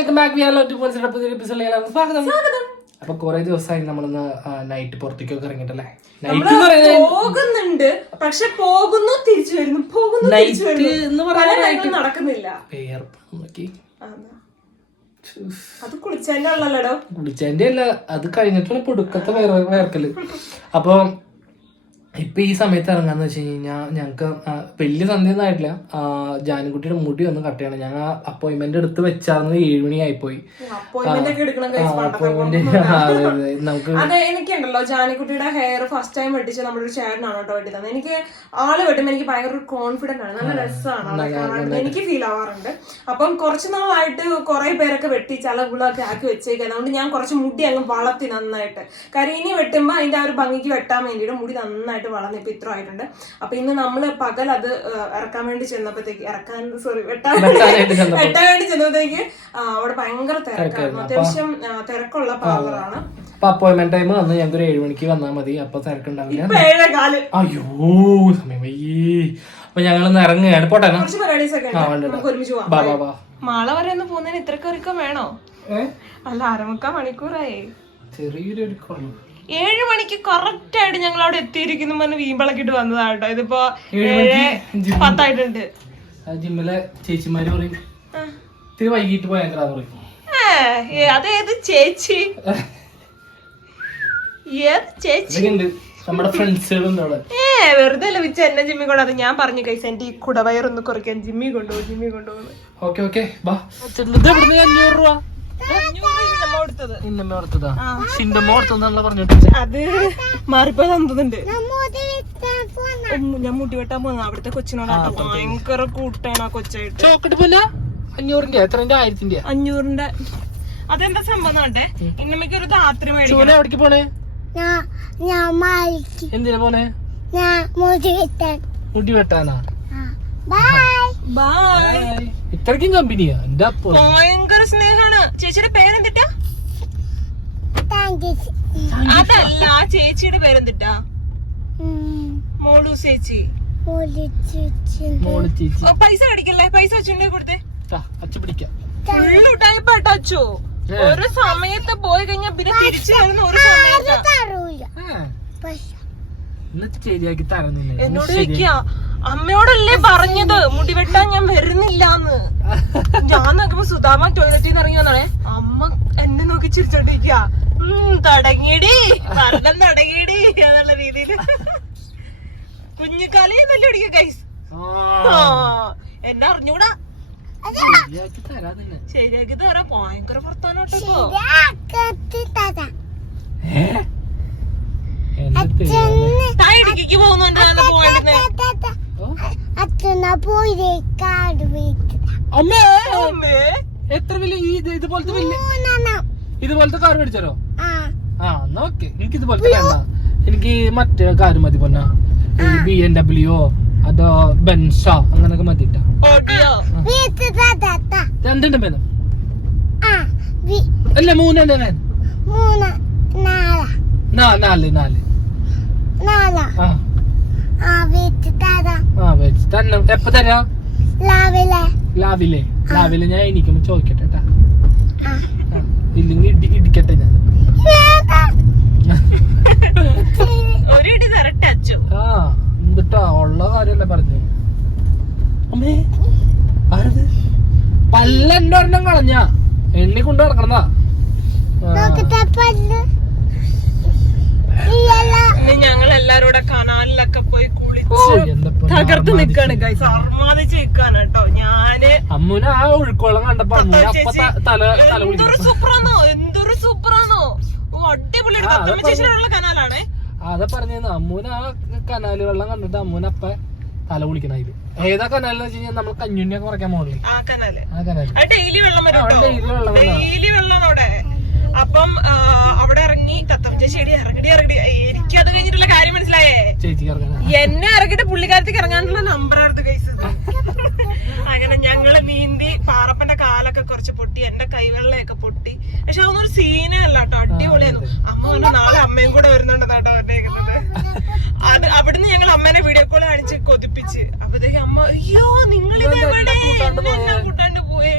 Welcome back. സ്വാഗതം. അപ്പൊ കൊറേ ദിവസമായി നമ്മളൊന്ന് നൈറ്റ് പുറത്തേക്കൊക്കെ ഇറങ്ങിട്ടല്ലേ. പോകുന്നുണ്ട്, പക്ഷെ പോകുന്നു തിരിച്ചു വരുന്നു, പോകുന്നു തിരിച്ചു വരുന്നു, നടക്കുന്നില്ല. അത് കുളിച്ചതിന്റെ ഉള്ളല്ലോ, കുളിച്ചതിന്റെ അല്ല, അത് കഴിഞ്ഞിട്ടുള്ള പുടുക്കത്തെ വേർക്കല്. അപ്പൊ ഇപ്പൊ ഈ സമയത്ത് ഇറങ്ങാന്ന് വെച്ച് കഴിഞ്ഞാൽ ഞങ്ങക്ക് വലിയ സന്ധ്യ ഒന്നും ആയിട്ടില്ല. ജാനുകുട്ടിയുടെ മുടി ഒന്ന് കട്ട് ചെയ്യണം. ഞങ്ങൾ അപ്പോയിന്റ്മെന്റ് എടുത്ത് വെച്ചാർന്നത് 7 മണി ആയിപ്പോയി. നമുക്ക് അതെ, എനിക്കുണ്ടല്ലോ ജാനുകുട്ടിയുടെ ഹെയർ ഫസ്റ്റ് ടൈം വെട്ടിച്ച് നമ്മുടെ ഒരു ചേട്ടനാണ് കേട്ടോ വെട്ടി തന്നെ. എനിക്ക് ആള് വെട്ടുമ്പോ എനിക്ക് ഭയങ്കര ഒരു കോൺഫിഡന്റ് ആണ്, നല്ല രസമാണ്, എനിക്ക് ഫീൽ ആവാറുണ്ട്. അപ്പം കുറച്ച് നാളായിട്ട് കുറെ പേരൊക്കെ വെട്ടി ചളവിളൊക്കെ ആക്കി വെച്ചേക്കുക. അതുകൊണ്ട് ഞാൻ കുറച്ച് മുടി അങ്ങ് വളർത്തി നന്നായിട്ട്. കാര്യം ഇനി വെട്ടുമ്പോ അതിന്റെ ആ ഒരു ഭംഗിക്ക് വെട്ടാൻ വേണ്ടിയിട്ട് മുടി നന്നായിട്ട് വളർന്ന് ഇപ്പൊ ഇത്ര ആയിട്ടുണ്ട്. അപ്പൊ ഇന്ന് നമ്മള് പകൽ അത് ഇറക്കാൻ വേണ്ടി ചെന്നപ്പോഴത്തേക്ക് വെട്ടാൻ വേണ്ടി ചെന്നപ്പോഴത്തേക്ക് അവിടെ ഭയങ്കര തിരക്കായിരുന്നു. അത്യാവശ്യം തിരക്കുള്ള പാർലറാണ്. അപ്പോയിന്റ്മെന്റ് ടൈം വന്ന് ഞങ്ങൾക്ക് ഒരു 7 മണിക്ക് വന്നാൽ മതി. അപ്പൊ തിരക്കുണ്ടാവില്ല. അയ്യോ സമയം വയ്യേ. അപ്പൊ ഞങ്ങളൊന്ന് ഇറങ്ങുകയാണ്. പോട്ടെ, മാള വരെ ഒന്ന് പോകുന്നതിന് ഇത്രക്ക് ഒരുക്കം വേണോ? അല്ല, 1/4 മണിക്കൂറായി. ചെറിയൊരു 7 മണിക്ക് കറക്റ്റ് ആയിട്ട് ഞങ്ങൾ അവിടെ എത്തിയിരിക്കുന്നു പറഞ്ഞ് വീമ്പളക്കിട്ട് വന്നതാട്ടോ. ഇതിപ്പോ 7:10 ആയിട്ടുണ്ട്. ജിമ്മിലെ ചേച്ചിമാര് പറയും ഇത്തിരി വൈകിട്ട് പോയാ പറയും. അതേത് ചേച്ചി? ഏത് ചേച്ചി? നമ്മുടെ ഫ്രണ്ട്സുകളുണ്ട് അവിടെ. വെറുതെ അല്ല വിച്ച എന്നെ ജിമ്മി കൊണ്ട്. അത് ഞാൻ പറഞ്ഞു കൈസ്, എന്റെ ഈ കുടവയറൊന്ന് കുറയ്ക്കാൻ ജിമ്മി കൊണ്ടുപോകുന്നു. ഓക്കെ ബാ. 500 രൂപ അത് മാറിപ്പോ തന്നതുണ്ട്. ഞാൻ മുടി വെട്ടാൻ പോകുന്ന അവിടുത്തെ കൊച്ചിനോടാട്ടോ ഭയങ്കര കൂട്ടാണ് ആ കൊച്ചായിട്ട്. ചോക്കട്ട് പോലെ 500-ന്റെ 500-ന്റെ അതെന്താ സംഭവം നോട്ടെ. ഇന്നമ്മക്ക് ഒരു രാത്രി മേടിക്കണം. എവിടേക്ക് പോണേ? എന്തിനാ പോണേ? മുടി വെട്ടാനാ? ഇത്രയ്ക്കും കമ്പനിയാ? എന്റെ ഭയങ്കര സ്നേഹാണ്. ചേച്ചിയുടെ പേരെന്തിട്ടാ? അതല്ല, ആ ചേച്ചിയുടെ പേരെന്തിട്ടാ? മോളു ചേച്ചി. പൈസ മേടിക്കല്ലേ? പൈസ അച്ഛനെ കൊടുത്തേ. അച്ചോ ഒരു സമയത്ത് പോയി കഴിഞ്ഞാ പിന്നെ തിരിച്ചു വരുന്ന ഒരു സമയത്ത് എന്നോട് ചോദിക്കാ, അമ്മയോടല്ലേ പറഞ്ഞത് മുടി വെട്ടാൻ ഞാൻ വരുന്നില്ലാന്ന്. ഞാൻ നോക്കുമ്പോ സുധാമ ടോയ്ലറ്റിൽ നിന്ന് ഇറങ്ങി വന്നാണേ. അമ്മ എന്നെ നോക്കി ചിരിച്ചോണ്ടിരിക്ക. തുടങ്ങിയടി ഭരണം തുടങ്ങിയടി എന്നുള്ള രീതിയില് കുഞ്ഞിക്കാലേ നല്ല പിടിക്കുക കൈസ്. എന്നെ അറിഞ്ഞൂടാ, ശരിയാക്കി തരാ. ഭയങ്കര വർത്താനോട്ടോ. താഴേക്ക് പോകുന്നുണ്ട്. എത്ര വലിയ ഇതുപോലത്തെ കാർ മേടിച്ചാലോ? എന്നാ ഓക്കെ. എനിക്ക് ഇതുപോലത്തെ വേണ്ട, എനിക്ക് മറ്റേ കാർ മതി. പൊന്ന BMW അതോ ബെൻസോ അങ്ങനൊക്കെ മതിട്ടാ. രണ്ടെണ്ണം വേണം അല്ല? 3 വേണം. 4 എപ്പ തരാ? രാവിലെ ഞാൻ എനിക്കുമ്പോ ചോദിക്കട്ടെ. ഇല്ലെങ്കിൽ ഇടിക്കട്ടെ ഞാൻ. എന്നിട്ടാ ഉള്ള കാര്യല്ലേ പറഞ്ഞു. അമ്മേ ആരത്? പല്ലെന്റെ ഒരെണ്ണം കളഞ്ഞ എണ്ണി കൊണ്ട് നടക്കണതാ. ഞങ്ങൾ എല്ലാരോടെ കനാലിലൊക്കെ പോയി കുളിച്ച് തകർത്ത് നിക്കാണ് ഗൈസ്. അർമാദിച്ച് നിക്കാണ് കേട്ടോ ഞാന്. അമ്മൂന് ആ ഒഴുക്കോളം കണ്ടപ്പോ എന്തൊരു സൂപ്പറാണോ, അടിപൊളി ചേച്ചിയുള്ള കനാലാണേ. അതെ പറഞ്ഞത്. അമ്മൂന് ആ കനാല് വെള്ളം കണ്ടിട്ട് അമ്മൂന് അപ്പ തല കുളിക്കണ. ഇത് ഏതാ കനാലെന്ന് വെച്ച് കഴിഞ്ഞാൽ നമ്മൾ കഞ്ഞുണ്ണിയൊക്കെ കുറയ്ക്കാൻ പോകണേ ആ കനാല്. ഡെയിലി വെള്ളം അവിടെ. അപ്പം അവിടെ ഇറങ്ങി ചേച്ചി ഇറങ്ങടി. എനിക്കത് കഴിഞ്ഞിട്ടുള്ള കാര്യം മനസ്സിലായേ. എന്നെ ഇറങ്ങിട്ട് പുള്ളിക്കാരത്തേക്ക് ഇറങ്ങാനുള്ള നമ്പർ എടുത്ത് കൈസ്. അങ്ങനെ ഞങ്ങള് നീന്തി. പാറപ്പന്റെ കാലൊക്കെ കുറച്ച് പൊട്ടി, എന്റെ കൈവെള്ളയൊക്കെ പൊട്ടി. പക്ഷെ അതൊന്നും ഒരു സീനേ അല്ല കേട്ടോ, അടിപൊളിയായിരുന്നു. അമ്മ പറഞ്ഞു നാളെ അമ്മയും കൂടെ വരുന്നുണ്ടെന്നാട്ടോ പറഞ്ഞേക്കുന്നത്. അത് അവിടുന്ന് ഞങ്ങൾ അമ്മേനെ വീഡിയോ കോൾ കാണിച്ച് കൊതിപ്പിച്ച്. അപ്പഴത്തേക്ക് അമ്മ, അയ്യോ നിങ്ങൾ കൂട്ടാണ്ട് പോയേ.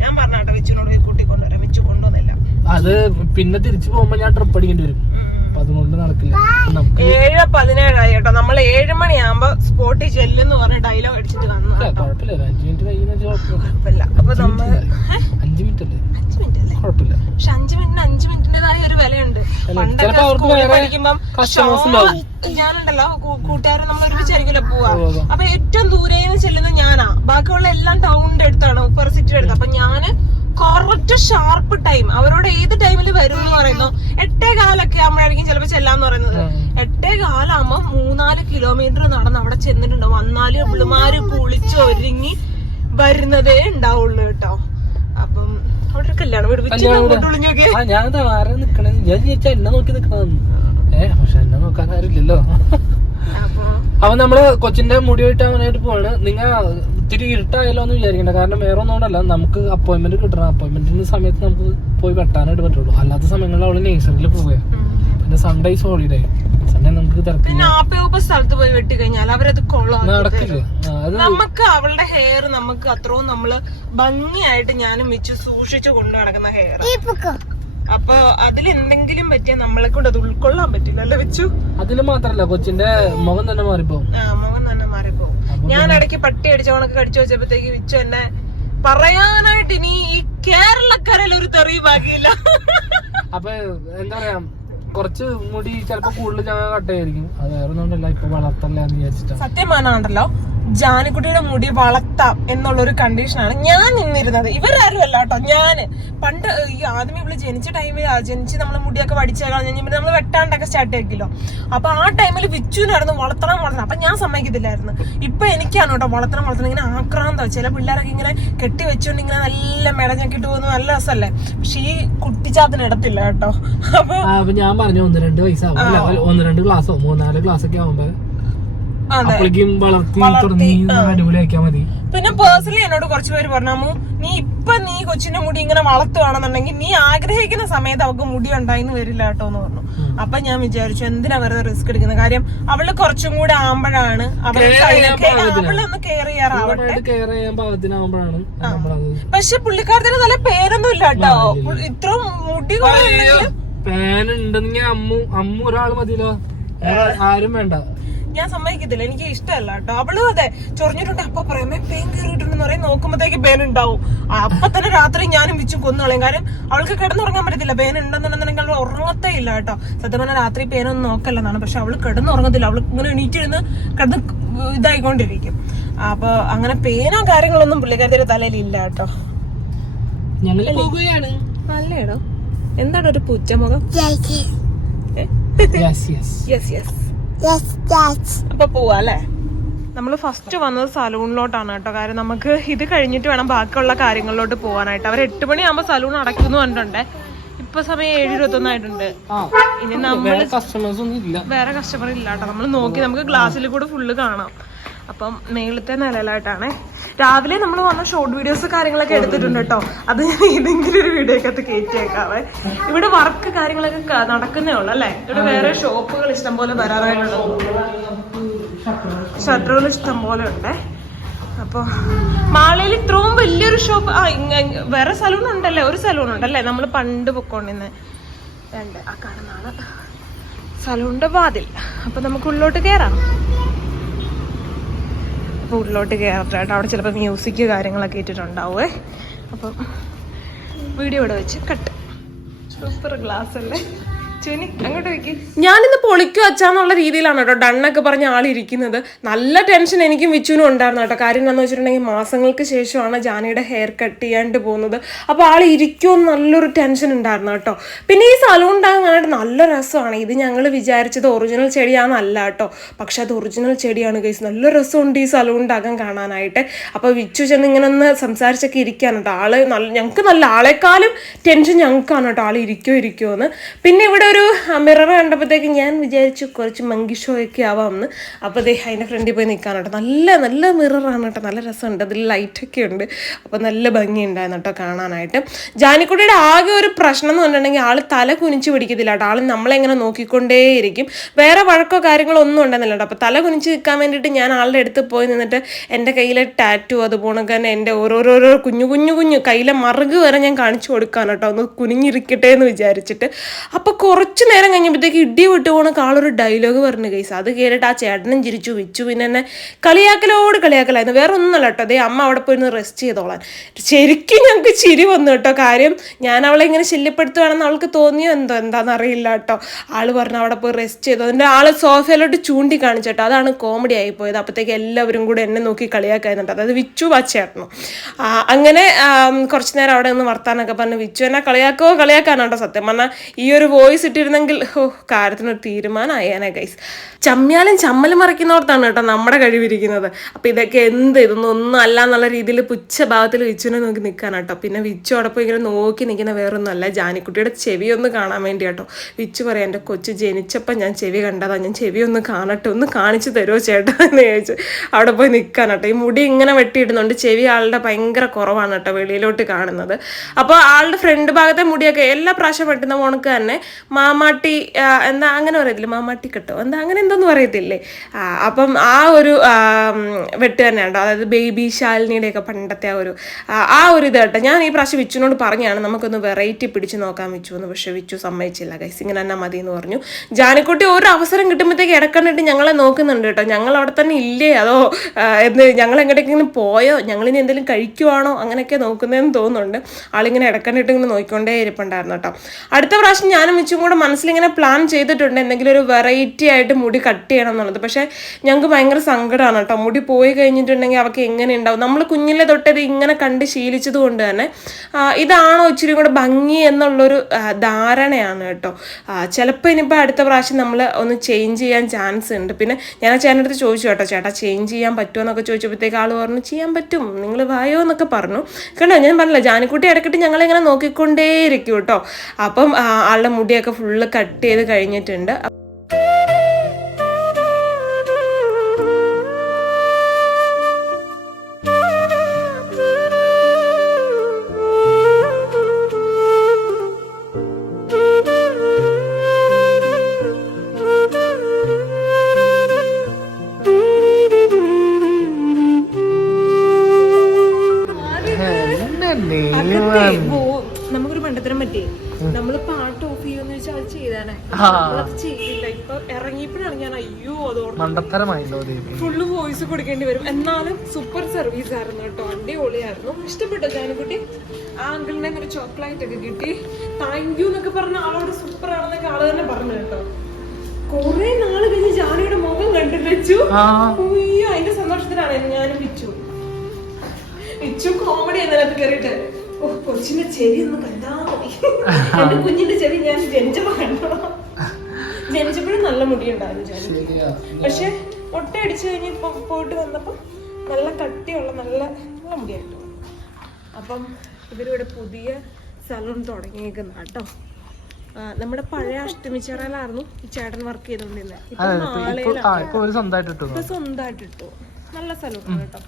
ഞാൻ പറഞ്ഞാട്ടോ വെച്ചിനോട് കൂട്ടിക്കൊണ്ടുവരാം. വെച്ച് കൊണ്ടുവന്നില്ല. അത് പിന്നെ തിരിച്ചു പോകുമ്പോ ഞാൻ ട്രിപ്പ് അടിക്കേണ്ടി വരും. അപ്പൊ അതുകൊണ്ട് നടക്കില്ല. 7:17 കേട്ടോ. നമ്മൾ 7 മണിയാകുമ്പോ സ്പോട്ടിൽ ചെല്ലുന്ന് പറഞ്ഞ ഡയലോഗ് അടിച്ചിട്ട് വന്നു. കുഴപ്പമില്ല, 5 മിനിറ്റ് കുഴപ്പമില്ല. അപ്പൊ നമ്മൾ 5 മിനിറ്റ് അല്ലേ, 5 മിനിറ്റ് അല്ലേ കുഴപ്പമില്ല. പക്ഷെ 5 മിനിറ്റിന് 5 മിനിറ്റിന്റേതായ ഒരു വിലയുണ്ട്. പണ്ടൊക്കെ സ്കൂളിൽ പഠിക്കുമ്പം ഞാനുണ്ടല്ലോ കൂട്ടുകാരൻ നമ്മൾ ഒരുമിച്ചായിരിക്കുമല്ലോ പോവാ. അപ്പൊ ഏറ്റവും ദൂരേന്ന് ചെല്ലുന്നത് ഞാനാ. ബാക്കിയുള്ള എല്ലാം ടൗണിന്റെ അടുത്താണ്, ഉപ്പർ സിറ്റിയുടെ അടുത്ത്. അപ്പൊ ഞാന് കറക്റ്റ് ഷാർപ്പ് ടൈം അവരോട് ഏത് ടൈമിൽ വരും എന്ന് പറയുന്നു. 8:15 ആകുമ്പോഴായിരിക്കും ചിലപ്പോ ചെല്ലാന്ന് പറയുന്നത്. 8:15 ആകുമ്പോ 3-4 കിലോമീറ്റർ നടന്ന് അവിടെ ചെന്നിട്ടുണ്ടോ. വന്നാല് പിള്ളമാര് കുളിച്ച് ഒരുങ്ങി വരുന്നതേ ഉണ്ടാവുള്ളൂ കേട്ടോ. അപ്പം അവിടെ കല്യാണം വിടുവിച്ചൊക്കെ ഞാൻ നിക്കണേ. ഞാൻ ചോദിച്ചാ എന്നെ നോക്കി നിക്കണെന്ന്. പക്ഷെ എന്നെ നോക്കാൻ ആരില്ലല്ലോ. അപ്പൊ നമ്മള് കൊച്ചിന്റെ മുടി വെട്ടാനായിട്ട് പോവാണ്. നിങ്ങൾ ഇത്തിരി ഇരുട്ടായാലോ എന്ന് വിചാരിക്കണ്ട. കാരണം വേറെ ഒന്നുകൊണ്ടല്ല, നമുക്ക് അപ്പോയിന്റ്മെന്റ് കിട്ടണം. അപ്പോയിന്റ്മെന്റിന്റെ സമയത്ത് നമുക്ക് പോയി വെട്ടാനായിട്ട് പറ്റുള്ളൂ. അല്ലാത്ത സമയങ്ങളിൽ അവള് നേഴ്സറിയിൽ പോവുക. പിന്നെ സൺഡേസ് ഹോളിഡേ, സൺഡേ നമുക്ക് സ്ഥലത്ത് പോയി വെട്ടി കഴിഞ്ഞാൽ അവരത് നടക്കില്ല. നമുക്ക് അവളുടെ ഹെയർ നമുക്ക് അത്രയും നമ്മള് ഭംഗിയായിട്ട് ഞാനും വെച്ച് സൂക്ഷിച്ചു കൊണ്ടു നടക്കുന്ന ഹെയർ. അപ്പൊ അതിലെന്തെങ്കിലും പറ്റിയാൽ നമ്മളെ കൊണ്ട് അത് ഉൾക്കൊള്ളാൻ പറ്റില്ല അല്ലേ വെച്ചു. അതില് മാത്രല്ല കൊച്ചിന്റെ മുഖം തന്നെ മാറിപ്പോവും. മുഖം തന്നെ മാറിപ്പോവും. ഞാൻ ഇടയ്ക്ക് പട്ടി അടിച്ച കണക്ക് കടിച്ചു വെച്ചപ്പോഴത്തേക്ക് വിച്ചു എന്നെ പറയാനായിട്ട് ഇനി ഈ കേരളക്കരയിൽ ഒരു തെറി ബാക്കിയില്ല. അപ്പൊ എന്താ പറയാ, കുറച്ച് മുടി ചിലപ്പോ കൂടുതൽ ഞങ്ങൾ കട്ടായിരിക്കും. അത് വേറെ ഒന്നുമല്ല, ഇപ്പൊ വളർത്തല്ല എന്ന് വിചാരിച്ചിട്ടാ. സത്യം പറഞ്ഞാണ്ടല്ലോ ജാനിക്കുട്ടിയുടെ മുടി വളർത്താം എന്നുള്ളൊരു കണ്ടീഷനാണ് ഞാൻ നിന്നിരുന്നത്. ഇവരാരും അല്ല കേട്ടോ. ഞാന് പണ്ട് ഈ ആദ്യമേ ഇവള് ജനിച്ച ടൈമിൽ ജനിച്ച് നമ്മള് മുടിയൊക്കെ വടിച്ചാൽ കഴിഞ്ഞാൽ നമ്മൾ വെട്ടാണ്ടൊക്കെ സ്റ്റാർട്ട് ആക്കിയല്ലോ. അപ്പൊ ആ ടൈമിൽ വിച്ചുനായിരുന്നു വളർത്തണം. അപ്പൊ ഞാൻ സമ്മതിക്കത്തില്ലായിരുന്നു. ഇപ്പൊ എനിക്കാണ് കേട്ടോ വളർത്തണം. ഇങ്ങനെ ആക്രാന്തം. ചില പിള്ളേരൊക്കെ ഇങ്ങനെ കെട്ടി വെച്ചോണ്ട് ഇങ്ങനെ നല്ല മെടഞ്ഞൊക്കിട്ട് പോകുന്നത് നല്ല രസമല്ലേ. പക്ഷെ ഈ കുട്ടിച്ചാത്തിന് ഇടത്തില്ല കേട്ടോ. അപ്പൊ ഞാൻ പറഞ്ഞു 1-2 വയസ്സാവും, 1-2 ക്ലാസ്സോ 3-4 ക്ലാസ്സൊക്കെ ആവുമ്പോ അടിപൊളിയാക്കിയാ മതി. പിന്നെ പേഴ്സണലി എന്നോട് കുറച്ച് പേര് പറഞ്ഞു, നീ കൊച്ചിന്റെ മുടി ഇങ്ങനെ വളർത്തുകയാണെന്നുണ്ടെങ്കിൽ നീ ആഗ്രഹിക്കുന്ന സമയത്ത് അവൾക്ക് മുടി ഉണ്ടായിന്ന് വരില്ല കേട്ടോ എന്ന് പറഞ്ഞു. അപ്പൊ ഞാൻ വിചാരിച്ചു എന്തിനാ വെറുതെ റിസ്ക് എടുക്കുന്നത്. കാര്യം അവള് കുറച്ചും കൂടെ ആകുമ്പോഴാണ് അവളൊന്ന് കെയർ ചെയ്യാറാവട്ടെ. പക്ഷെ പുള്ളിക്കാരത്തിന് നല്ല പേരൊന്നും ഇല്ല കേട്ടോ. ഇത്ര മുടി പേനുണ്ടെങ്കിൽ അമ്മ ഒരാൾ മതിയല്ലോ, ആരും വേണ്ട. ഞാൻ സമ്മതിക്കത്തില്ല, എനിക്ക് ഇഷ്ടമല്ല കേട്ടോ. അവളും അതെ ചൊറിഞ്ഞിട്ടുണ്ട്. അപ്പൊ പറയുമ്പോ പേൻ കയറിയിട്ടുണ്ടെന്ന് പറയും. നോക്കുമ്പോഴത്തേക്ക് പേൻ ഉണ്ടാവും. അപ്പൊ തന്നെ രാത്രി ഞാനും വിച്ചും കൊന്നുകളയും. കാര്യം അവൾക്ക് കിടന്നുറങ്ങാൻ പറ്റത്തില്ല. പേൻ ഉണ്ടെന്നുണ്ടെന്നുണ്ടെങ്കിൽ അവൾ ഉറങ്ങത്തേ ഇല്ല കേട്ടോ. സത്യം പറഞ്ഞാൽ രാത്രി പേനൊന്നും നോക്കല്ലെന്നാണ്. പക്ഷെ അവള് കിടന്നുറങ്ങത്തില്ല. അവള് ഇങ്ങനെ എണീറ്റിരുന്ന് കിടന്ന് ഇതായിക്കൊണ്ടിരിക്കും. അപ്പൊ അങ്ങനെ പേനോ കാര്യങ്ങളൊന്നും പുള്ളിക്കാരുടെ തലയിൽ ഇല്ല കേട്ടോ. നല്ലേടോ. എന്താണ് ഒരു പുച്ചമുഖം? അപ്പൊ പോവാ അല്ലേ. നമ്മള് ഫസ്റ്റ് വന്നത് സലൂണിലോട്ടാണ് കേട്ടോ. കാര്യം നമുക്ക് ഇത് കഴിഞ്ഞിട്ട് വേണം ബാക്കിയുള്ള കാര്യങ്ങളിലോട്ട് പോവാനായിട്ട്. അവർ 8 മണിയാകുമ്പോ സലൂൺ അടയ്ക്കുന്നു പറഞ്ഞിട്ടുണ്ടേ. ഇപ്പൊ സമയം 7:21 ആയിട്ടുണ്ട്. ഇനി നമ്മള് വേറെ കസ്റ്റമർ ഇല്ല കേട്ടോ. നമ്മൾ നോക്കി നമുക്ക് ഗ്ലാസ്സിൽ കൂടെ ഫുള്ള് കാണാം. അപ്പം മേളത്തെ നിലയിലായിട്ടാണ്. രാവിലെ നമ്മൾ വന്ന ഷോർട്ട് വീഡിയോസ് കാര്യങ്ങളൊക്കെ എടുത്തിട്ടുണ്ട് കേട്ടോ. അത് ഞാൻ ഏതെങ്കിലും ഒരു വീഡിയോക്കകത്ത് കയറ്റിയേക്കാവേ. ഇവിടെ വർക്ക് കാര്യങ്ങളൊക്കെ നടക്കുന്നേ ഉള്ളു അല്ലേ. ഇവിടെ വേറെ ഷോപ്പുകൾ ഇഷ്ടം പോലെ വരാറായിട്ടുള്ളൂ. ഷട്ടറുകൾ ഇഷ്ടം പോലെ ഉണ്ട്. അപ്പൊ മാളയിൽ ഇത്രയും വലിയൊരു ഷോപ്പ് വേറെ സലൂൺ ഉണ്ടല്ലേ. ഒരു സലൂൺ ഉണ്ടല്ലേ നമ്മൾ പണ്ട് പൊക്കോണ്ടിരുന്ന ആ കാണുന്നതാണ് സലൂണിന്റെ വാതിൽ. അപ്പൊ നമുക്ക് ഉള്ളിലോട്ട് കയറാം. അപ്പോൾ ഉള്ളിലോട്ട് കയറട്ടെ. അവിടെ ചിലപ്പോൾ മ്യൂസിക് കാര്യങ്ങളൊക്കെ ഇട്ടിട്ടുണ്ടാവേ. അപ്പം വീഡിയോ ഇവിടെ വെച്ച് കട്ട്. സൂപ്പർ ഗ്ലാസ് അല്ലേ. അങ്ങോട്ട് വെക്ക്. ഞാനിന്ന് പൊളിക്കും അച്ചാന്നുള്ള രീതിയിലാണ് കേട്ടോ ഡണ്ണൊക്കെ പറഞ്ഞ ആളിരിക്കുന്നത്. നല്ല ടെൻഷൻ എനിക്കും വിച്ചുവിനും ഉണ്ടായിരുന്നു കേട്ടോ. കാര്യം എന്താണെന്ന് വെച്ചിട്ടുണ്ടെങ്കിൽ മാസങ്ങൾക്ക് ശേഷമാണ് ജാനിയുടെ ഹെയർ കട്ട് ചെയ്യാണ്ട് പോകുന്നത്. അപ്പോൾ ആൾ ഇരിക്കുമെന്ന് നല്ലൊരു ടെൻഷൻ ഉണ്ടായിരുന്നു കേട്ടോ. പിന്നെ ഈ സലൂൺ ഉണ്ടാകാനായിട്ട് നല്ല രസമാണ്. ഇത് ഞങ്ങൾ വിചാരിച്ചത് ഒറിജിനൽ ചെടിയാണെന്നല്ല കേട്ടോ. പക്ഷെ അത് ഒറിജിനൽ ചെടിയാണ് ഗൈസ്. നല്ല രസമുണ്ട് ഈ സലൂൺ ഉണ്ടാകാൻ കാണാനായിട്ട്. അപ്പോൾ വിച്ചു ചെന്ന് ഇങ്ങനെ ഒന്ന് സംസാരിച്ചൊക്കെ ഇരിക്കാണ് കേട്ടോ. ഞങ്ങൾക്ക് നല്ല ആളെക്കാളും ടെൻഷൻ ഞങ്ങൾക്കാണ് കേട്ടോ. ആൾ ഇരിക്കുമോ എന്ന്. പിന്നെ ഇവിടെ ഇവിടെ ഒരു മിറർ കണ്ടപ്പോഴത്തേക്ക് ഞാൻ വിചാരിച്ചു കുറച്ച് മങ്കി ഷോ ഒക്കെ ആവാമെന്ന്. അപ്പോൾ അതിൻ്റെ ഫ്രണ്ടിൽ പോയി നിൽക്കാൻ കേട്ടോ. നല്ല നല്ല മിററാണ് കേട്ടോ, നല്ല രസമുണ്ട്, അതിൽ ലൈറ്റൊക്കെ ഉണ്ട്. അപ്പോൾ നല്ല ഭംഗിയുണ്ടായിരുന്നു കേട്ടോ കാണാനായിട്ട്. ജാനിക്കുട്ടിയുടെ ആകെ ഒരു പ്രശ്നം എന്ന് പറഞ്ഞിട്ടുണ്ടെങ്കിൽ ആൾ തല കുനിച്ച് പിടിക്കത്തില്ല കേട്ടോ. ആൾ നമ്മളെങ്ങനെ നോക്കിക്കൊണ്ടേയിരിക്കും. വേറെ വഴക്കോ കാര്യങ്ങളോ ഒന്നും ഉണ്ടെന്നില്ല കേട്ടോ. അപ്പോൾ തല കുനിച്ച് നിൽക്കാൻ വേണ്ടിയിട്ട് ഞാൻ ആളുടെ അടുത്ത് പോയി നിന്നിട്ട് എൻ്റെ കയ്യിലെ ടാറ്റു അതുപോലെ തന്നെ എൻ്റെ ഓരോരോ കുഞ്ഞു കയ്യിലെ മറുക് വരെ ഞാൻ കാണിച്ചു കൊടുക്കാൻ കേട്ടോ, ഒന്ന് കുനിഞ്ഞിരിക്കട്ടെ എന്ന് വിചാരിച്ചിട്ട്. അപ്പോൾ കുറച്ച് നേരം കഴിഞ്ഞപ്പോഴത്തേക്ക് ഇടി വിട്ട് പോണ ആളൊരു ഡയലോഗ് പറഞ്ഞു ഗൈസ്. അത് കേട്ടിട്ട് ആ ചേട്ടനും ചിരിച്ചു, വിച്ചു പിന്നെ എന്നെ കളിയാക്കലായിരുന്നു. വേറെ ഒന്നുമല്ല കേട്ടോ, അതേ അമ്മ അവിടെ പോയിരുന്ന് റെസ്റ്റ് ചെയ്തോളാൻ. ശരിക്കും ഞങ്ങൾക്ക് ചിരി വന്നു കേട്ടോ. കാര്യം ഞാൻ അവളെ ഇങ്ങനെ ശല്യപ്പെടുത്തുകയാണെന്ന് അവൾക്ക് തോന്നിയോ എന്താണെന്ന് അറിയില്ല കേട്ടോ. ആൾ പറഞ്ഞു അവിടെ പോയി റെസ്റ്റ് ചെയ്തു. അതിൻ്റെ ആൾ സോഫയിലോട്ട് ചൂണ്ടി കാണിച്ചു കേട്ടോ. അതാണ് കോമഡി ആയിപ്പോയത്. അപ്പോഴത്തേക്ക് എല്ലാവരും കൂടെ എന്നെ നോക്കി കളിയാക്കായിരുന്നുണ്ട്. അതായത് വിച്ചു വാച്ചേട്ടനും. അങ്ങനെ കുറച്ച് നേരം അവിടെ നിന്ന് വർത്താനൊക്കെ പറഞ്ഞ് വിച്ചു എന്നെ കളിയാക്കാനാട്ടോ. സത്യം പറഞ്ഞാൽ ഈ ഒരു വോയിസ് ഇട്ടിരുന്നെങ്കിൽ കാര്യത്തിനൊരു തീരുമാനമായേനെ ഗൈസ്. ചമ്മലും മറിക്കുന്നോർത്താണ് കേട്ടോ നമ്മുടെ കഴിവിരിക്കുന്നത്. അപ്പം ഇതൊക്കെ ഇതൊന്നും ഒന്നും അല്ല എന്നുള്ള രീതിയിൽ പുച്ഛഭാവത്തിൽ വിച്ചുവിനെ നോക്കി നിൽക്കാൻ കേട്ടോ. പിന്നെ വിച്ചു അവിടെ പോയി ഇങ്ങനെ നോക്കി നിൽക്കുന്ന വേറൊന്നും അല്ല, ജാനിക്കുട്ടിയുടെ ചെവി ഒന്ന് കാണാൻ വേണ്ടി കേട്ടോ. വിച്ചു പറയാം, എൻ്റെ കൊച്ചു ജനിച്ചപ്പം ഞാൻ ചെവി കണ്ടതാണ്, ഞാൻ ചെവി ഒന്ന് കാണട്ടെ, ഒന്ന് കാണിച്ചു തരുമോ ചേട്ടാ എന്ന് ചോദിച്ചു അവിടെ പോയി നിൽക്കാൻ കേട്ടോ. ഈ മുടി ഇങ്ങനെ വെട്ടിയിടുന്നുണ്ട്, ചെവി ആളുടെ ഭയങ്കര കുറവാണ് കേട്ടോ വെളിയിലോട്ട് കാണുന്നത്. അപ്പോൾ ആളുടെ ഫ്രണ്ട് ഭാഗത്തെ മുടിയൊക്കെ എല്ലാ പ്രാവശ്യം വെട്ടുന്ന പോണക്ക് തന്നെ മാമാട്ടി എന്താ അങ്ങനെ പറയത്തില്ലേ, മാമാട്ടി കെട്ടോ എന്താ അങ്ങനെ എന്തോന്ന് പറയത്തില്ലേ. അപ്പം ആ ഒരു വെട്ട് തന്നെ ഉണ്ടോ, അതായത് ബേബി ശാലിനിയുടെയൊക്കെ പണ്ടത്തെ ആ ഒരു ഇത് കേട്ടോ. ഞാൻ ഈ പ്രാവശ്യം വിച്ചുവിനോട് പറഞ്ഞാണ് നമുക്കൊന്ന് വെറൈറ്റി പിടിച്ച് നോക്കാൻ വിച്ചു എന്ന്. പക്ഷേ വിച്ചു സമ്മതിച്ചില്ല ഗൈസ്, ഇങ്ങനെ തന്നെ മതി എന്ന് പറഞ്ഞു. ജാനിക്കുട്ടി ഒരു അവസരം കിട്ടുമ്പോഴത്തേക്ക് ഇടക്കണ്ടിട്ട് ഞങ്ങളെ നോക്കുന്നുണ്ട് കേട്ടോ. ഞങ്ങൾ അവിടെ തന്നെ ഇല്ലേ, അതോ ഞങ്ങൾ എങ്ങോട്ടെങ്കിലും പോയോ, ഞങ്ങളിനി എന്തെങ്കിലും കഴിക്കുവാണോ അങ്ങനെയൊക്കെ നോക്കുന്നതെന്ന് തോന്നുന്നുണ്ട്. ആളിങ്ങനെ ഇടക്കണ്ടിട്ട് ഇങ്ങനെ നോക്കിക്കൊണ്ടേ ഇരിപ്പുണ്ടായിരുന്നു കേട്ടോ. അടുത്ത പ്രാവശ്യം ഞാനും വിച്ചും കൂടെ മനസ്സിലിങ്ങനെ പ്ലാൻ ചെയ്തിട്ടുണ്ട് എന്തെങ്കിലും ഒരു വെറൈറ്റി ആയിട്ട് മുടി കട്ട് ചെയ്യണം എന്നുള്ളത്. പക്ഷേ ഞങ്ങൾക്ക് ഭയങ്കര സങ്കടമാണ് കേട്ടോ. മുടി പോയി കഴിഞ്ഞിട്ടുണ്ടെങ്കിൽ അവർക്ക് എങ്ങനെ ഉണ്ടാവും. നമ്മൾ കുഞ്ഞിലെ തൊട്ടത് ഇങ്ങനെ കണ്ട് ശീലിച്ചത് കൊണ്ട് തന്നെ ഇതാണോ ഇച്ചിരി കൂടെ ഭംഗി എന്നുള്ളൊരു ധാരണയാണ് കേട്ടോ. ചിലപ്പോൾ ഇനിയിപ്പോൾ അടുത്ത പ്രാവശ്യം നമ്മൾ ഒന്ന് ചേഞ്ച് ചെയ്യാൻ ചാൻസ് ഉണ്ട്. പിന്നെ ഞാൻ ആ ചേട്ടൻ്റെ അടുത്ത് ചോദിച്ചു കേട്ടോ, ചേട്ടാ ചേഞ്ച് ചെയ്യാൻ പറ്റുമോ എന്നൊക്കെ ചോദിച്ചപ്പോഴത്തേക്ക് ആൾ പറഞ്ഞു ചെയ്യാൻ പറ്റും, നിങ്ങൾ വായോ എന്നൊക്കെ പറഞ്ഞു കേട്ടോ. ഞാൻ പറഞ്ഞില്ല, ജാനിക്കുട്ടി ഇടയ്ക്കിട്ട് ഞങ്ങളിങ്ങനെ നോക്കിക്കൊണ്ടേയിരിക്കും കേട്ടോ. അപ്പം ആളുടെ മുടിയൊക്കെ ഫുള്ള് കട്ട് ചെയ്ത് കഴിഞ്ഞിട്ടുണ്ട്. നമുക്കൊരു പണ്ടത്തരം പറ്റി, നമ്മള് പാട്ട് ഓഫ് ചെയ്യുമെന്ന് വെച്ചാൽ അത് ചെയ്താനേ, ചെയ്തില്ല. ഇപ്പൊ ഇറങ്ങിയപ്പോഴാണ് ഞാൻ അയ്യോ അതോടെ ഫുള്ള് വോയിസ് കൊടുക്കേണ്ടി വരും. എന്നാലും സൂപ്പർ സർവീസ് ആയിരുന്നു കേട്ടോ, അടിപൊളിയായിരുന്നു. ഇഷ്ടപ്പെട്ടോ ജാനിക്കുട്ടി? ആ അങ്കിളിനെ ഒരു ചോക്ലേറ്റ് ഒക്കെ കിട്ടി. താങ്ക് യു എന്നൊക്കെ പറഞ്ഞ ആളോട് സൂപ്പർ ആണെന്നൊക്കെ ആള് തന്നെ പറഞ്ഞു കേട്ടോ. കൊറേ നാള് കഴിഞ്ഞ് ജാനിയുടെ മുഖം കണ്ടു വെച്ചു. അയ്യോ അതിന്റെ സന്തോഷത്തിലാണ് ഞാനും വിച്ചു കോമഡി എന്നതിനകത്ത് കയറിയിട്ട് കൊച്ചിന്റെ ചെവി ഒന്ന് കണ്ടാ മതി. എന്റെ കുഞ്ഞിന്റെ ചെവി ഞാൻ ജനിച്ചപ്പോ കണ്ടോ, ജനിച്ചപ്പോഴും നല്ല മുടി ഉണ്ടായിരുന്നു. പക്ഷെ മുട്ട അടിച്ചു കഴിഞ്ഞ് പോയിട്ട് വന്നപ്പോ നല്ല കട്ടിയുള്ള നല്ല നല്ല മുടിയായിരുന്നു. അപ്പം ഇവരിവിടെ പുതിയ സലൂൺ തുടങ്ങിയേക്കുന്ന കേട്ടോ. നമ്മുടെ പഴയ അഷ്ടമിച്ചറയിലായിരുന്നു ഈ ചേട്ടൻ വർക്ക് ചെയ്തോണ്ടിരുന്നത്. ഇപ്പൊ സ്വന്തമായിട്ട് ഇട്ടു. നല്ല സലൂൺ കേട്ടോ.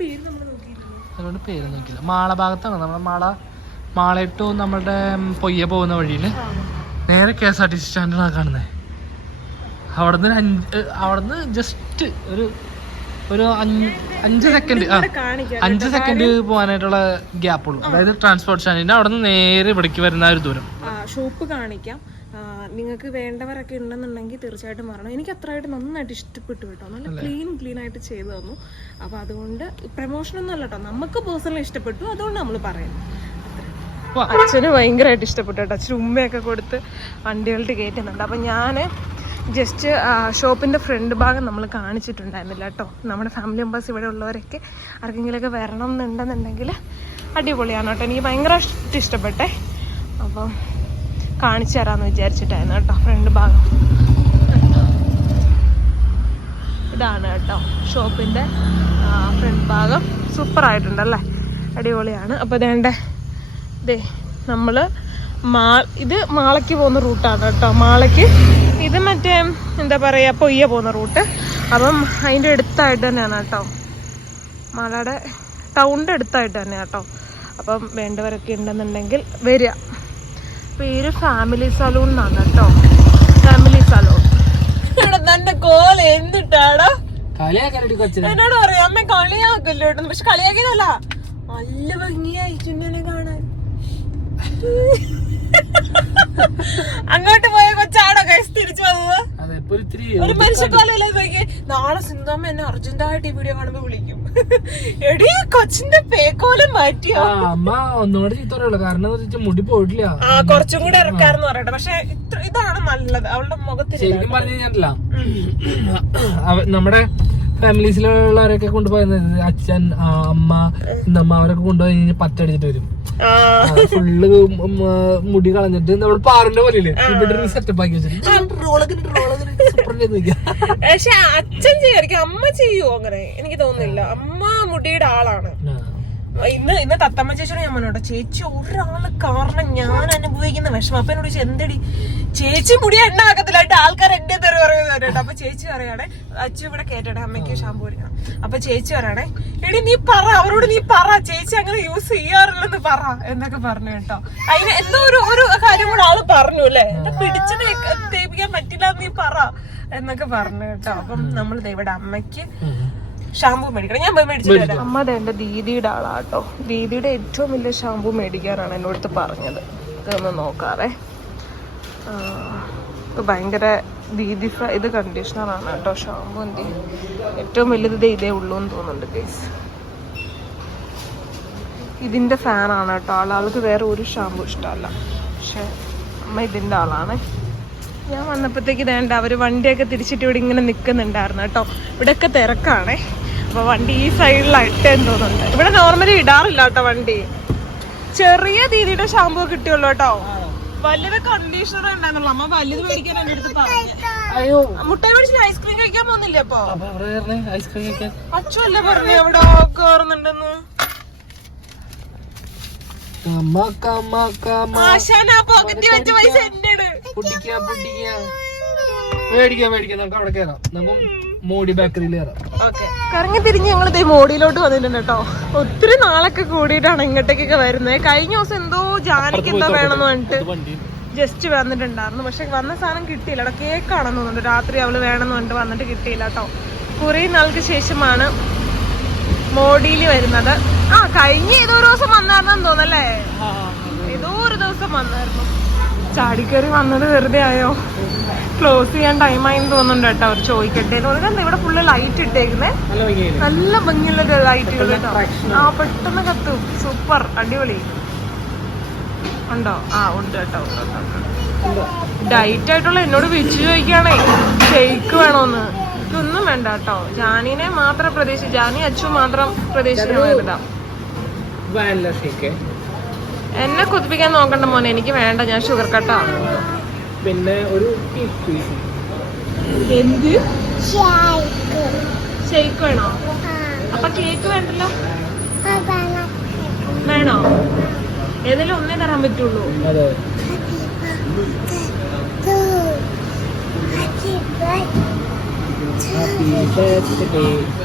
പേര് നമ്മൾ നോക്കിയിരുന്നു, അതുകൊണ്ട് പേര് നോക്കില്ല. മാള ഭാഗത്താണ് നമ്മുടെ മാളയിട്ട് നമ്മുടെ പൊയ്യ പോകുന്ന വഴിയില് നേരെ KSRTC സ്റ്റാൻഡാണ് കാണുന്നത്. അവിടുന്ന് ജസ്റ്റ് ഒരു 5 സെക്കൻഡ് പോകാനായിട്ടുള്ള ഗ്യാപ്പുള്ളൂ. അതായത് ട്രാൻസ്പോർട്ട് സ്റ്റാൻഡിന്റെ അവിടെ നിന്ന് നേരെ ഇവിടേക്ക് വരുന്ന ഒരു ദൂരം. ഷോപ്പ് കാണിക്കാം, നിങ്ങൾക്ക് വേണ്ടവരൊക്കെ ഉണ്ടെന്നുണ്ടെങ്കിൽ തീർച്ചയായിട്ടും പറയണം. എനിക്ക് അത്രയായിട്ട് നന്നായിട്ട് ഇഷ്ടപ്പെട്ടു കേട്ടോ. നല്ല ക്ലീൻ ആയിട്ട് ചെയ്തു തന്നു. അപ്പോൾ അതുകൊണ്ട് പ്രമോഷനൊന്നും അല്ല കേട്ടോ, നമുക്ക് പേഴ്സണലി ഇഷ്ടപ്പെട്ടു, അതുകൊണ്ട് നമ്മൾ പറയുന്നു. അച്ഛന് ഭയങ്കരമായിട്ട് ഇഷ്ടപ്പെട്ടു കേട്ടോ. അച്ഛൻ ഉമ്മയൊക്കെ കൊടുത്ത് വണ്ടികളിട്ട് കയറ്റുന്നുണ്ട്. അപ്പം ഞാൻ ജസ്റ്റ് ഷോപ്പിൻ്റെ ഫ്രണ്ട് ഭാഗം നമ്മൾ കാണിച്ചിട്ടുണ്ടായിരുന്നില്ല കേട്ടോ. നമ്മുടെ ഫാമിലി മെമ്പേഴ്സ് ഇവിടെ ഉള്ളവരൊക്കെ ആർക്കെങ്കിലുമൊക്കെ വരണം എന്നുണ്ടെന്നുണ്ടെങ്കിൽ അടിപൊളിയാണ് കേട്ടോ. എനിക്ക് ഭയങ്കരമായിട്ട് ഇഷ്ടപ്പെട്ടെ. അപ്പം കാണിച്ചു തരാമെന്ന് വിചാരിച്ചിട്ടായിരുന്നു കേട്ടോ ഫ്രണ്ട് ഭാഗം. ഇതാണ് കേട്ടോ ഷോപ്പിൻ്റെ ഫ്രണ്ട് ഭാഗം. സൂപ്പറായിട്ടുണ്ടല്ലേ, അടിപൊളിയാണ്. അപ്പോൾ ദേ നമ്മൾ ഇത് മാളയ്ക്ക് പോകുന്ന റൂട്ടാണ് കേട്ടോ. മാളയ്ക്ക് ഇത് മറ്റേ എന്താ പറയാ പൊയ്യ പോകുന്ന റൂട്ട്. അപ്പം അതിൻ്റെ അടുത്തായിട്ട് തന്നെയാണ് കേട്ടോ, മാളയുടെ ടൗണിൻ്റെ അടുത്തായിട്ട് തന്നെ കേട്ടോ. അപ്പം വേണ്ടവരൊക്കെ ഉണ്ടെന്നുണ്ടെങ്കിൽ വരിക. പേര് ഫാമിലി സലൂൺ എന്നാണ് കേട്ടോ, ഫാമിലി സലൂൺ. ഇവിടെ തന്നെ കോല എന്തിട്ടാടാ എന്നോട് പറയാം അമ്മ കളിയാക്കല്ലോ. പക്ഷെ കളിയാക്കിയതല്ല, നല്ല ഭംഗിയായി ചുണ്ടനെ കാണാൻ. അങ്ങോട്ട് പോയ കൊച്ചാണോ കൈസ് തിരിച്ചു വന്നത്? ഒരു മനുഷ്യക്കാലല്ലേ നോക്കി. നാളെ സിന്ധമ്മ എന്നെ അർജന്റായിട്ട് ഈ വീഡിയോ കാണുമ്പോ വിളിക്കും, എടീ കൊച്ചിന്റെ പേക്കോലം മാറ്റിയോ. അമ്മ ഒന്നുകൂടെ ചീത്ത പറയുള്ളൂ, കാരണം മുടി പോയിട്ടില്ല. കുറച്ചും കൂടെ ഇറക്കാറെന്ന് പറയട്ടെ. പക്ഷെ ഇതാണ് നല്ലത് അവളുടെ മുഖത്ത്. ശരിക്കും പറഞ്ഞു കഴിഞ്ഞാൽ നമ്മുടെ ഫാമിലീസിലുള്ളവരൊക്കെ കൊണ്ടുപോയത് അച്ഛൻ അമ്മ നമ്മ അവരൊക്കെ കൊണ്ടുപോയി കഴിഞ്ഞാൽ പറ്റടിച്ചിട്ട് വരും. ഫുള്ള് മുടി കളഞ്ഞിട്ട് നമ്മൾ പാറിന്റെ പോലെ ഇവിടെ സെറ്റപ്പ് ആക്കി വെച്ചിട്ട്. പക്ഷെ അച്ഛൻ ചെയ്യായിരിക്കും, അമ്മ ചെയ്യൂ അങ്ങനെ എനിക്ക് തോന്നുന്നില്ല. അമ്മ മുടിയുടെ ആളാണ്. ഇന്ന് തത്തമ്മ ചേച്ചിയോട് ഞാൻ പറഞ്ഞോട്ടോ, ചേച്ചി ഒരാള് കാരണം ഞാൻ അനുഭവിക്കുന്ന വിഷമം. അപ്പൊ എന്നോട് എന്തടി ചേച്ചി മുടി എണ്ണ ആക്കത്തില്ലായിട്ട് ആൾക്കാർ എന്റെ തെറി പറയുന്നവരുണ്ട്. അപ്പൊ ചേച്ചി പറയണേ, അച്ഛൻ ഇവിടെ കേട്ടോടെ അമ്മയ്ക്ക് ഷാമ്പൂ വരിക. അപ്പൊ ചേച്ചി പറയണേ, എടി നീ പറ അവരോട്, നീ പറ ചേച്ചി അങ്ങനെ യൂസ് ചെയ്യാറില്ലെന്ന് പറ എന്നൊക്കെ പറഞ്ഞു കേട്ടോ. അതിന് എന്തോ ഒരു കാര്യം കൂടെ ആള് പറഞ്ഞു അല്ലേ, പിടിച്ച് തേപ്പിക്കാൻ പറ്റില്ല നീ പറ എന്നൊക്കെ പറഞ്ഞു കേട്ടോ. അപ്പം നമ്മൾ ഇവിടെ അമ്മയ്ക്ക് ഷാമ്പൂ മേടിക്കണം. ഞാൻ പോയി മേടിച്ചിട്ട് വരാം. അമ്മ എന്റെ ദീദിയുടെ ആളാട്ടോ. ദീദിയുടെ ഏറ്റവും വലിയ ഷാമ്പൂ മേടിക്കാനാണ് എന്നോട് പറഞ്ഞത്. ഇതൊന്ന് നോക്കാറേ. ഭയങ്കര ദീദി ഇത് കണ്ടീഷണറാണ് കേട്ടോ. ഷാമ്പൂ എന്ത് ഏറ്റവും വലുത് ഇതേ ഉള്ളൂ എന്ന് തോന്നുന്നുണ്ട് ഗൈസ്. ഇതിന്റെ ഫാനാണ് കേട്ടോ ആൾക്ക്. വേറെ ഒരു ഷാമ്പൂ ഇഷ്ടമല്ല. പക്ഷെ അമ്മ ഇതിന്റെ ആളാണ്. ഞാൻ വന്നപ്പോഴത്തേക്ക് വേണ്ട അവര് വണ്ടിയൊക്കെ തിരിച്ചിട്ട് ഇവിടെ ഇങ്ങനെ നിൽക്കുന്നുണ്ടായിരുന്നു കേട്ടോ. ഇവിടെയൊക്കെ തിരക്കാണേ. അപ്പൊ വണ്ടി ഈ സൈഡിലായിട്ടെന്ന് തോന്നുന്നുണ്ട്. ഇവിടെ നോർമലി ഇടാറില്ല കേട്ടോ വണ്ടി. ചെറിയ രീതിയുടെ ഷാമ്പൂ കിട്ടിയുള്ളൂ കേട്ടോ. വലുത് കണ്ടീഷണർ ഉണ്ടായിരുന്നുള്ളൂ. അമ്മ വലുത് മേടിക്കാൻ എന്റെ അടുത്ത് പറഞ്ഞു. മുട്ടായി മേടിച്ചിട്ട് ഐസ്ക്രീം കഴിക്കാൻ പോകുന്നില്ലേ? അപ്പൊ അച്ഛല്ലേ പറഞ്ഞു എവിടെ കേറുന്നുണ്ടെന്ന്. ആശാൻ ആ പോക്കറ്റിൽ വെച്ച പൈസ എന്റെ മോഡി ബേക്കറിയിൽ കറങ്ങി തിരിഞ്ഞ് ഞങ്ങൾ ഇതേ മോഡിയിലോട്ട് വന്നിട്ടുണ്ട് കേട്ടോ. ഒത്തിരി നാളൊക്കെ കൂടിയിട്ടാണ് ഇങ്ങോട്ടേക്കൊക്കെ വരുന്നത്. കഴിഞ്ഞ ദിവസം എന്തോ ജാനിക്ക് എന്താ വേണമെന്ന് പറഞ്ഞിട്ട് ജസ്റ്റ് വന്നിട്ടുണ്ടായിരുന്നു. പക്ഷെ വന്ന സാധനം കിട്ടിയില്ല. അവിടെ കേക്കാണെന്ന് തോന്നുന്നുണ്ട്. രാത്രി അവള് വേണമെന്ന് പറഞ്ഞിട്ട് വന്നിട്ട് കിട്ടിയില്ല കേട്ടോ. കുറെ നാൾക്ക് ശേഷമാണ് മോഡിയിൽ വരുന്നത്. കഴിഞ്ഞ ഏതോ ഒരു ദിവസം വന്നായിരുന്നെന്ന് തോന്നല്ലേ, ഏതോ ഒരു ദിവസം വന്നായിരുന്നു. ചാടിക്കറി വന്നത് വെറുതെ ആയോ? ക്ലോസ് ചെയ്യാൻ ടൈമായിന്ന് തോന്നുന്നുണ്ട് കേട്ടോ. അവർ ചോദിക്കട്ടെ എന്താ ഇവിടെ ഫുള്ള് ലൈറ്റ് ഇട്ടേക്കുന്നേ, നല്ല ഭംഗിയുള്ള ലൈറ്റുകൾ കേട്ടോ. പെട്ടെന്ന് കത്തും. സൂപ്പർ അടിപൊളി. ഉണ്ടോ? ഉണ്ട് കേട്ടോ. ഡയറ്റ് ആയിട്ടുള്ള എന്നോട് വിളിച്ചു ചോദിക്കുകയാണേ ഷെയ്ക്ക് വേണോന്ന്. ഇതൊന്നും വേണ്ട കേട്ടോ. ജാനിനെ മാത്രം പ്രതീക്ഷിച്ച്, ജാനി അച്ചു മാത്രം പ്രതീക്ഷിക്കണം. എന്നെ കുതിപ്പിക്കാൻ നോക്കണ്ട മോനെ, എനിക്ക് വേണ്ട, ഞാൻ ഷുഗർ കട്ടാ. പിന്നെ ഒരു എന്ത് ഷേക്ക് വേണോ? അപ്പൊ കേക്ക് വേണ്ടല്ലോ. വേണോ? ഏതെങ്കിലും ഒന്നേ തരാൻ പറ്റുള്ളൂ.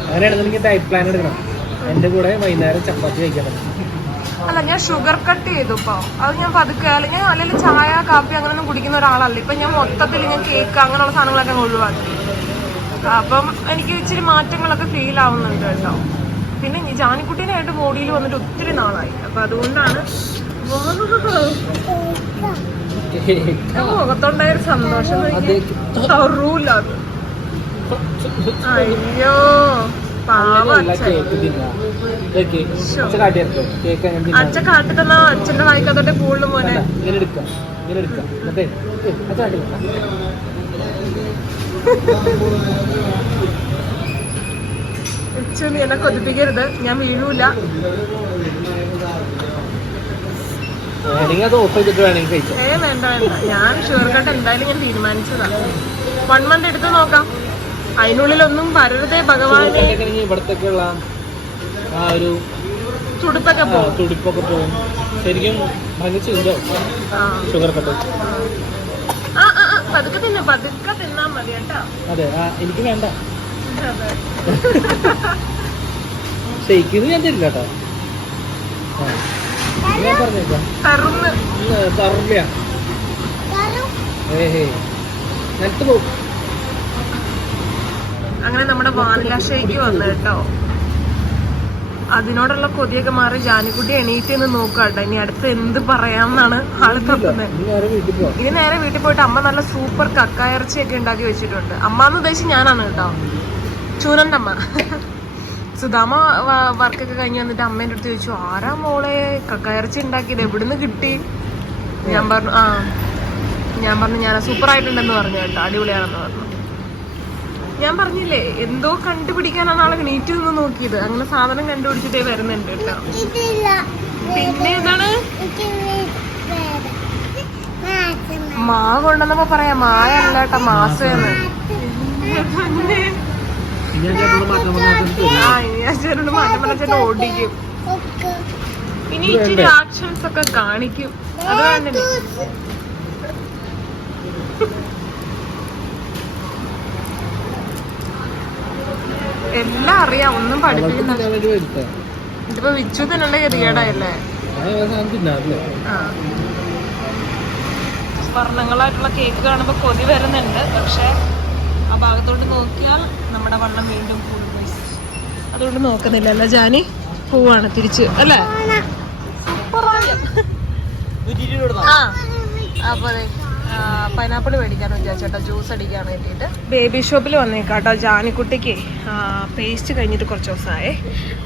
അങ്ങനെയാണെന്നുണ്ടെങ്കിൽ ഡയറ്റ് പ്ലാൻ എടുക്കണം. എന്റെ കൂടെ വൈകുന്നേരം ചപ്പാത്തി കഴിക്കണം. അല്ല, ഞാൻ ഷുഗർ കട്ട് ചെയ്തു ഇപ്പൊ. അത് ഞാൻ പതുക്കെ, അല്ലെങ്കിൽ അല്ലെങ്കിൽ ചായ കാപ്പി അങ്ങനെയൊന്നും കുടിക്കുന്ന ഒരാളല്ല. ഇപ്പൊ ഞാൻ മൊത്തത്തിൽ ഞാൻ കേക്ക് അങ്ങനെയുള്ള സാധനങ്ങളൊക്കെ ഒഴിവാക്കി. അപ്പം എനിക്ക് ഇച്ചിരി മാറ്റങ്ങളൊക്കെ ഫീൽ ആവുന്നുണ്ട് കേട്ടോ. പിന്നെ ജാനിക്കുട്ടീനായിട്ട് ബോഡിയിൽ വന്നിട്ട് ഒത്തിരി നാളായി. അപ്പൊ അതുകൊണ്ടാണ് മുഖത്തുണ്ടായൊരു സന്തോഷം. റൂല അത്. അയ്യോ അച്ഛ കാട്ടി തന്ന അച്ഛന്റെ വായിക്കാത്തോട്ടെ കൂടുതൽ മോനെ. നീ എന്നെ കൊതിപ്പിക്കരുത്, ഞാൻ വീഴൂല. വേണ്ട വേണ്ട, ഞാൻ ഷുഗർ കട്ട് എന്തായാലും ഞാൻ തീരുമാനിച്ചതാണ്. 1 month എടുത്ത് നോക്കാം. അതിനുള്ളിലൊന്നും വരരുതേ ഭഗവാനെ. ഇവിടത്തേക്കുള്ള ആ ഒരു തുടുപ്പൊക്കെ പോകും. ശരിക്കും ഭയങ്കര ചെയ്താവും ഷുഗർ കട്ട്. പതുക്കെ തിന്നാ മതി കേട്ടോ. അതെ, എനിക്ക് വേണ്ട. ഷെയ്ക്കിന്ന് ഞാൻ തരില്ല കേട്ടോ. ഞാൻ പറഞ്ഞേക്കാം തറില്ല. നിലത്ത് പോകും. അങ്ങനെ നമ്മുടെ വാനില ഷേക്ക് വന്നു കേട്ടോ. അതിനോടുള്ള കൊതിയൊക്കെ മാറി ജാനിക്കുട്ടി എണീറ്റ് എന്ന് നോക്കാട്ടോ. ഇനി അടുത്ത് എന്ത് പറയാമെന്നാണ് ആള് തപ്പുന്നത്. ഇനി നേരെ വീട്ടിൽ പോയിട്ട് അമ്മ നല്ല സൂപ്പർ കക്കായിറച്ചിയൊക്കെ ഉണ്ടാക്കി വെച്ചിട്ടുണ്ട്. അമ്മ എന്ന് ഉദ്ദേശിച്ച് ഞാനാണ് കേട്ടോ, ചൂനന്റെ അമ്മ. സുധാമ വർക്കൊക്കെ കഴിഞ്ഞ് വന്നിട്ട് അമ്മേൻ്റെ അടുത്ത് ചോദിച്ചു, ആരാ മോളെ കക്കായിറച്ചി ഉണ്ടാക്കിയത്, എവിടുന്ന് കിട്ടി? ഞാൻ പറഞ്ഞു ഞാൻ സൂപ്പറായിട്ടുണ്ടെന്ന് പറഞ്ഞു കേട്ടോ, അടിപൊളിയാണെന്ന് പറഞ്ഞു. ഞാൻ പറഞ്ഞില്ലേ എന്തോ കണ്ടുപിടിക്കാനാണ് ആളെ നീറ്റ് നിന്ന് നോക്കിയത്. അങ്ങനെ സാധനം കണ്ടുപിടിച്ചിട്ടേ വരുന്നുണ്ട് കേട്ടോ. പിന്നെ എന്താണ് മാ കൊണ്ടുവന്നപ്പോ പറയാ മായല്ല കേട്ടോ, മാസേന്ന്. ചേട്ടനോട് മാറ്റം പറഞ്ഞ ചേട്ടൻ ഓടിക്കും. ഇനി ഇച്ചിരി ആക്ഷൻസ് ഒക്കെ കാണിക്കും. അത് വേണ്ടേ? എല്ലാം അറിയാം, ഒന്നും പഠിപ്പിക്കുന്ന. ഇതിപ്പോ വിച്ചു തന്നെയുള്ള ഗതികേടായല്ലേ. വർണ്ണങ്ങളായിട്ടുള്ള കേക്ക് കാണുമ്പോ കൊതി വരുന്നുണ്ട്. പക്ഷെ ആ ഭാഗത്തോട്ട് നോക്കിയാൽ നമ്മുടെ വണ്ണം വീണ്ടും കൂടും. അതുകൊണ്ട് നോക്കുന്നില്ലല്ലോ ജാനി. പോവാണ് തിരിച്ച് അല്ലേ. അപ്പൊ അതെ പൈനാപ്പിൾ മേടിക്കാൻ വിചാരിച്ചേട്ടാ, ജ്യൂസ് അടിക്കാൻ വേണ്ടിയിട്ട് ബേബി ഷോപ്പിൽ വന്നേക്കാട്ടോ. ജാനിക്കുട്ടിക്ക് പേസ്റ്റ് കഴിഞ്ഞിട്ട് കുറച്ച് ദിവസമായേ.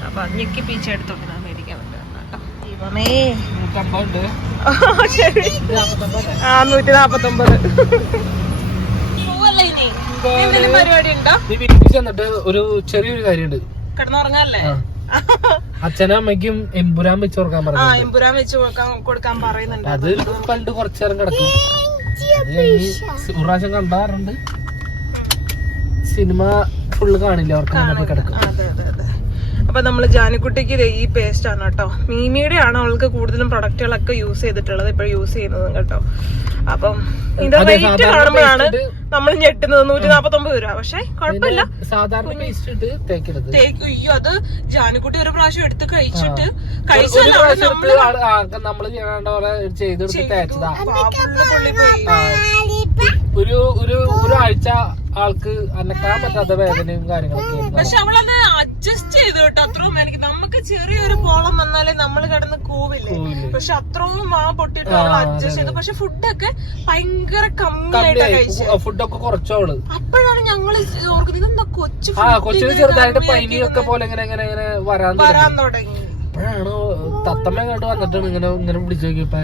അപ്പൊ ഞെക്കി പീച്ച എടുത്തോണ്ട് ഞാൻ മേടിക്കാൻ വേണ്ടി വന്നാട്ടോ. ഇവമേ ശരി 149. പോവല്ലേ ഇനി എന്തെങ്കിലും പരിപാടി ഉണ്ടോ? ചെന്നിട്ട് ഒരു ചെറിയൊരു കാര്യമുണ്ട്. കിടന്നുറങ്ങാല്ലേ? അച്ഛനും അമ്മയ്ക്കും എമ്പുരാൻ വെച്ച് കൊടുക്കാൻ പറഞ്ഞു. എമ്പുരാൻ വെച്ച് കൊടുക്കാൻ പറയുന്നുണ്ട്. അത് കണ്ട് കുറച്ചു നേരം കിടക്കും. ഒരു പ്രാവശ്യം കണ്ടാറുണ്ട്. സിനിമ ഫുള്ള് കാണില്ല, അവർക്ക് കിടക്കും. അതെ അതെ അതെ. അപ്പൊ നമ്മള് ജാനിക്കുട്ടിക്ക് ഈ പേസ്റ്റ് ആണ് കേട്ടോ. മീമിയുടെ ആണ് അവൾക്ക് കൂടുതലും പ്രൊഡക്റ്റുകളൊക്കെ യൂസ് ചെയ്തിട്ടുള്ളത്, ഇപ്പൊ യൂസ് ചെയ്യുന്നത് കേട്ടോ. അപ്പം ഇതിന്റെ റേറ്റ് കാണുമ്പോഴാണ് നമ്മൾ ഞെട്ടുന്നത്. 149 രൂപ. പക്ഷെ കുഴപ്പമില്ല, സാധാരണ പേസ്റ്റ് ഇട്ട് തേക്കരുത്. അയ്യോ, അത് ജാനിക്കുട്ടി ഒരു പ്രാവശ്യം എടുത്ത് കഴിച്ചിട്ട് നമ്മള് ചെയ്തെടുത്ത് തേച്ചതാ. ഒരാഴ്ച ആൾക്ക് അനക്കാൻ പറ്റാത്ത വേദനയും കാര്യങ്ങളൊക്കെ. പക്ഷെ അവളത് അഡ്ജസ്റ്റ് ചെയ്തു കേട്ടോ. അത്രയും എനിക്ക് നമുക്ക് ചെറിയൊരു പോളം വന്നാലേ നമ്മൾ കിടന്ന് കൂവില്ലേ. പക്ഷെ അത്രയും പൊട്ടിട്ട് അവൾ അഡ്ജസ്റ്റ് ചെയ്തു. പക്ഷെ ഫുഡൊക്കെ ഭയങ്കര കമ്മിയായിട്ടാ കഴിച്ചത്. ഫുഡൊക്കെ കുറച്ചോള്. അപ്പോഴാണ് ഞങ്ങള് ഓർക്കുന്നത് എന്താ കൊച്ചിന് ചെറുതായിട്ട് പനിയൊക്കെ പോലെ ഇങ്ങനെ വരാൻ തുടങ്ങി. അപ്പോഴാണ് തത്തമ്മ കണ്ട് വന്നിട്ടാണ് ഇങ്ങനെ പിടിച്ചു നോക്കിയപ്പോ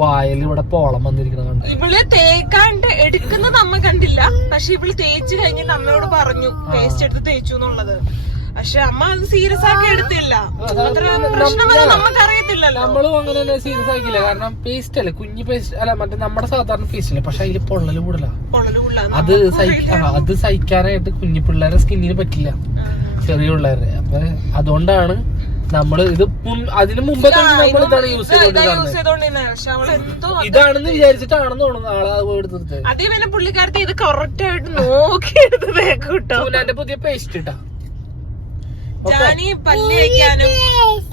വായൽ ഇവിടെ പോളം വന്നിരിക്കുന്നത്. ഇവള് തേക്കാണ്ട് എടുക്കുന്നത് അമ്മ കണ്ടില്ല. പക്ഷെ ഇവള് തേച്ച് കഴിഞ്ഞിട്ട് അമ്മയോട് പറഞ്ഞു പേസ്റ്റ് എടുത്ത് തേച്ചു എന്നുള്ളത്. പക്ഷെ അമ്മ അത് സീരിയസ് ആക്കി എടുത്തില്ല. നമുക്കറിയത്തില്ലല്ലോ. നമ്മളും അങ്ങനെ സീരിയസ് ആക്കില്ല. കാരണം പേസ്റ്റ് അല്ലേ, കുഞ്ഞു പേസ്റ്റ് അല്ല, മറ്റേ നമ്മുടെ സാധാരണ പേസ്റ്റ് അല്ലേ. പക്ഷെ അതില് പൊള്ളല് കൂടുതലാ. അത് സഹിക്കാനായിട്ട് കുഞ്ഞു പിള്ളേരെ സ്കിന്നിന് പറ്റില്ല, ചെറിയ പിള്ളേരെ. അപ്പൊ അതുകൊണ്ടാണ് നമ്മള് ഇത് അതിന് മുമ്പേ നമ്മൾ ഇതാണ് യൂസ് ചെയ്തോണ്ടിരുന്നത്. ഇതാണെന്ന് വിചാരിച്ചിട്ടാണെന്ന് തോന്നുന്നു ആളെ എടുത്തത്. അതേ പിന്നെ പുള്ളിക്കാരത്തെ ഇത് കറക്റ്റ് ആയിട്ട് നോക്കി എടുത്തത് കേട്ടോ. എന്റെ പുതിയ പേസ്റ്റ് ഇട്ടാ ജാനി പല്ല് വയ്ക്കാനും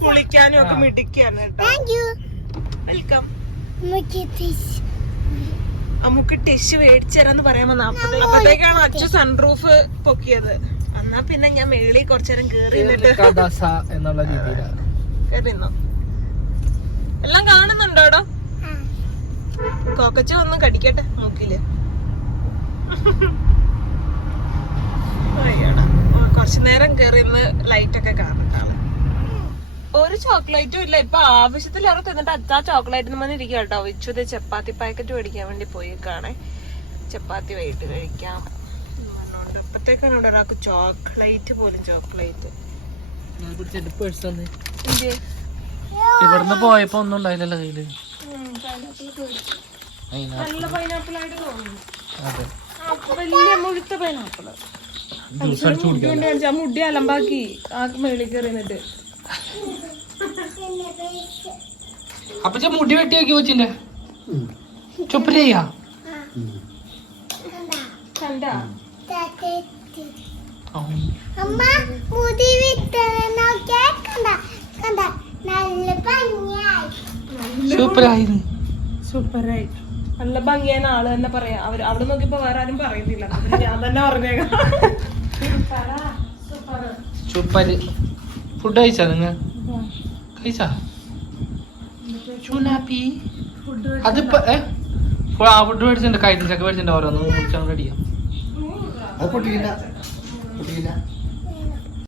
കുളിക്കാനും ഒക്കെ മിടിക്കാണ് കേട്ടോ. വെൽക്കം. അമ്മക്ക് ടിഷ്യൂ മേടിച്ചു തരാന്ന് പറയാൻ വന്ന അപ്പത്തേക്കാണ് അച്ഛൻ സൺറൂഫ് പൊക്കിയത്. എന്നാ പിന്നെ ഞാൻ മേളിൽ കുറച്ചേരം കേറിന്നിട്ട് കേറിന്നോ. എല്ലാം കാണുന്നുണ്ടോടോ? കോക്കച്ച ഒന്നും കടിക്കട്ടെ മൂക്കില്. കുറച്ചു നേരം കേറിന്ന് ലൈറ്റ് ഒക്കെ കാണട്ടാണ്. ഒരു ചോക്ലേറ്റും ഇല്ല. ഇപ്പൊ ആവശ്യത്തിലേറെ തിന്നിട്ട് അച്ഛാ ചോക്ലേറ്റ് വന്നിരിക്കുക കേട്ടോ. വിച്ചുത് ചപ്പാത്തി പാക്കറ്റ് മേടിക്കാൻ വേണ്ടി പോയേക്കാണേ. ചപ്പാത്തി വൈകിട്ട് കഴിക്കാം. അപ്പത്തേക്കാണ് ഇവിടെ ഒരാൾക്ക് ചോക്ലേറ്റ് പോലും. ചോക്ലേറ്റ് ഇവിടുന്ന് പോയപ്പോ ഒന്നും ഉണ്ടായില്ലല്ലോ കയ്യില്. നല്ല പൈനാപ്പിൾ ആയിട്ട് തോന്നുന്നു. വലിയ മുഴുത്ത പൈനാപ്പിള്. മുടി അലമ്പാക്കി ആ മേളിൽ കയറിന്നിട്ട് അപ്പൊ മുടി വെട്ടി വെക്കി കൊച്ചിന്റെ ചുപ്പരയ്യാ കണ്ടാ അമ്മ മുടി വിട്ട കണ്ട നല്ല ഭംഗിയായി സൂപ്പറായിരുന്നു. സൂപ്പറായി നല്ല ഭംഗിയായ ആള് തന്നെ പറയാ. അവിടെ നോക്കിയപ്പോ വേറെ ആരും പറയുന്നില്ല, അതുകൊണ്ട് ഞാൻ തന്നെ പറഞ്ഞേക്കാം. സൂപ്പര്. ഫുഡ് കഴിച്ചാ നിങ്ങ കഴിച്ചാ ചൂനാപ്പി? അതിപ്പോ ഫുഡ് മേടിച്ചിട്ടുണ്ട്, കൈത്തച്ചക്ക മേടിച്ചിട്ടുണ്ട്, ഓരോന്നും റെഡിയാ.